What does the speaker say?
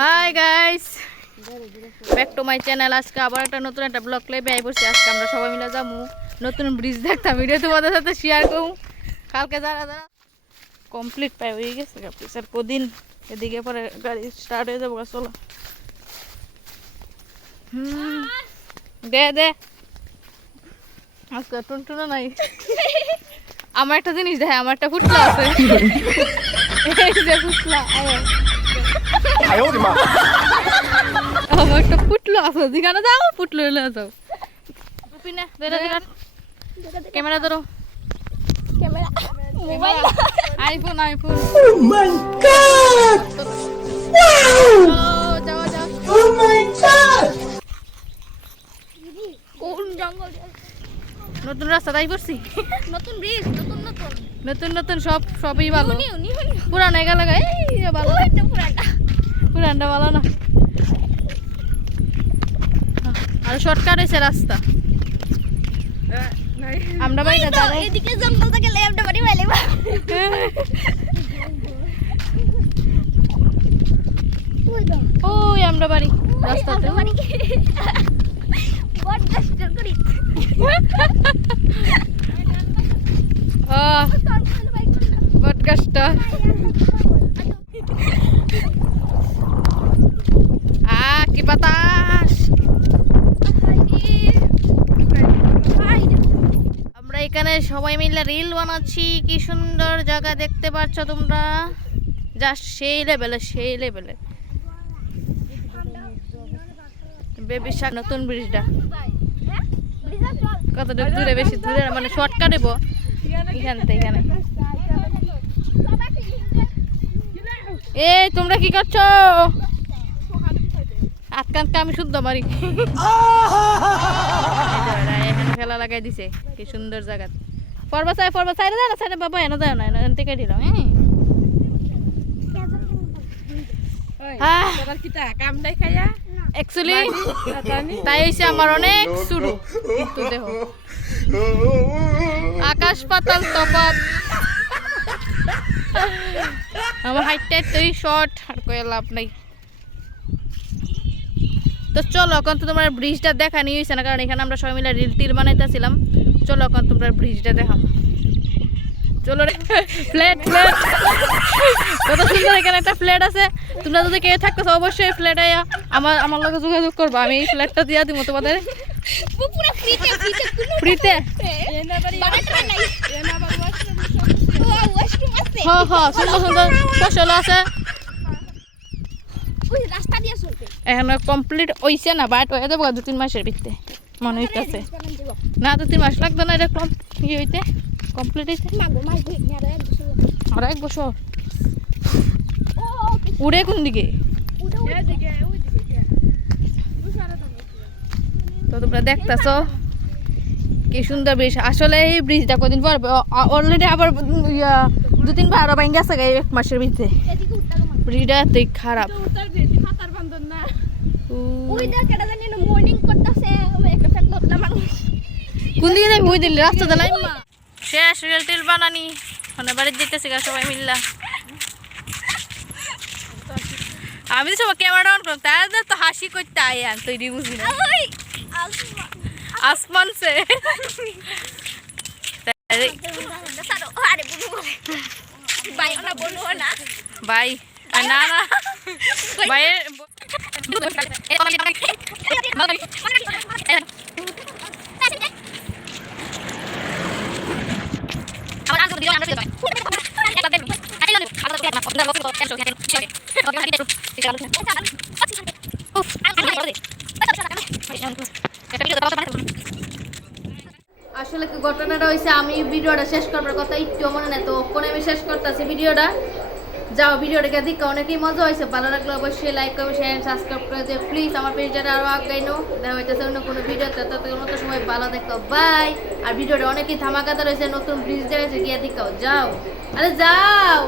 Hi guys, back to my channel. আজকে আবার একটা নতুন একটা ব্লগ লাইভে আই বসে। আজকে আমরা সবাই মিলে যাবো নতুন ব্রিজ দেখতাম, ভিডিও তোমাদের সাথে শেয়ার করবো। কালকে যারা যারা কমপ্লিট পাই হয়ে গেছে স্যার কদিন এদিকে পরে গাড়ি স্টার্ট হয়ে যাবো। চলো দে দে আজকে টুনটুনো নাই। আমার একটা জিনিস দেখে, আমার একটা ফুটলা আছে। এই যে ফুটলা আমার একটা ফুটলো আছে, যেখানে যাও ফুটলো যাও। ক্যামেরা ধরো, ক্যামেরা মোবাইল আইফোন আইফোন। যাওয়া যাও। কোন জঙ্গল, নতুন রাস্তা তাই করছি, নতুন ব্রিজ, নতুন নতুন নতুন নতুন সবই ভালো। উনি পুরানো এগা লাগাই ভালো, পুরাটা পুরানটা ভালো না। আর শর্টকাট হয়েছে রাস্তা। আমরা বাড়িটা দাঁড়াই, এদিকে জঙ্গল থেকে লেফট বাড়ি বাইলে ওই আমরা বাড়ি রাস্তাতে। বট গাছটার করি বট গাছটা কি বাতাস। আমরা এখানে সবাই মিলে রিল বানাচ্ছি। কি সুন্দর জায়গা দেখতে পাচ্ছ তোমরা, জাস্ট সেই লেভেলে সেই লেভেলে। বেবি শাক নতুন ব্রিজটা কত দূরে, বেশি দূরে মানে শর্টকাট দেবো এখান থেকে এখানে। এই তোমরা কি করছো? আটকানকে আমি শুদ্ধ মারি। এখানে ফেলা লাগাই দিছে, কি সুন্দর জায়গা। পর্বত সাইডে যায় না, সাইডে বাবা এনে যায় না, এখান থেকে দিলাম। অ্যাকচুয়ালি তাই হয়েছে আমার অনেক শুরু, কিন্তু দেখো আকাশ পাতাল তফাৎ। আমার হাইটটা তুই শর্ট, আর কয়ে লাভ নাই। তো চলো এখন তো তোমার ব্রিজটা দেখা নিয়ে হয়েছে না, কারণ এখানে আমরা সবাই মিলে রিল টিল বানাইতেছিলাম। চলো এখন তোমরা ব্রিজটা দেখাম। চলো রে, ফ্ল্যাট ফ্ল্যাট কত সুন্দর। এখানে একটা ফ্ল্যাট আছে, তোমরা যদি কেউ থাকতেছো অবশ্যই ফ্ল্যাট আয়া আমার লগে যোগাযোগ করবো। আমি এই ফ্ল্যাটটা দিয়া দিব তোমাদের পুরো ফ্রিতে ফ্রিতে। হ্যাঁ হ্যাঁ, সুন্দর সুন্দর ফসল আছে। রাস্তা দিয়ে চলতে এখন কমপ্লিট হইছে না, বাট হয়ে যাবো 2-3 মাসের ভিতরে মনে হইতেছে। না 2-3 মাস লাগতো না, এটা হইতে কমপ্লিট হইতে আর 1 বছর। উড়ে কোন দিকে? তো তোমরা দেখতেছো কি সুন্দর ব্রিজ। আসলে এই ব্রিজটা কদিন পর অলরেডি আবার 2-3 বার ভাঙে গেছে 1 মাসের ভিতরে। ব্রিজটা তো খারাপ। কোন দিকে যাবি? ওই দিল্লি রাস্তা দিলাই শেষ রিল টিল বানানি, মানে বাড়িতে যেতেছি সবাই মিললা। আমি তো সবাই ক্যামেরা অন করলাম, তাদের তো হাসি করতে আয়ান তৈরি বুঝি না। আসমান সে ভাই না না ভাইয়ের আসলে কি ঘটনাটা হয়েছে, আমি ভিডিওটা শেষ করবার কথা একটু মনে নেই, তো ওখানে আমি শেষ করতেছি ভিডিওটা। যাও ভিডিওটাকে দেখো, অনেকই মজা হয়েছে। ভালো লাগলে অবশ্যই লাইক করবে, শেয়ার সাবস্ক্রাইব করে যে প্লিজ আমার পেজটা আরও আগাইনো। দেখা হইতেছে অন্য কোনো ভিডিওতে, ততক্ষণ মতো সময় ভালো দেখো, বাই। আর ভিডিওটা অনেকই ধামাকাদার হয়েছে, নতুন ব্রিজ দেখেছে, গিয়ে দেখো। যাও, আরে যাও।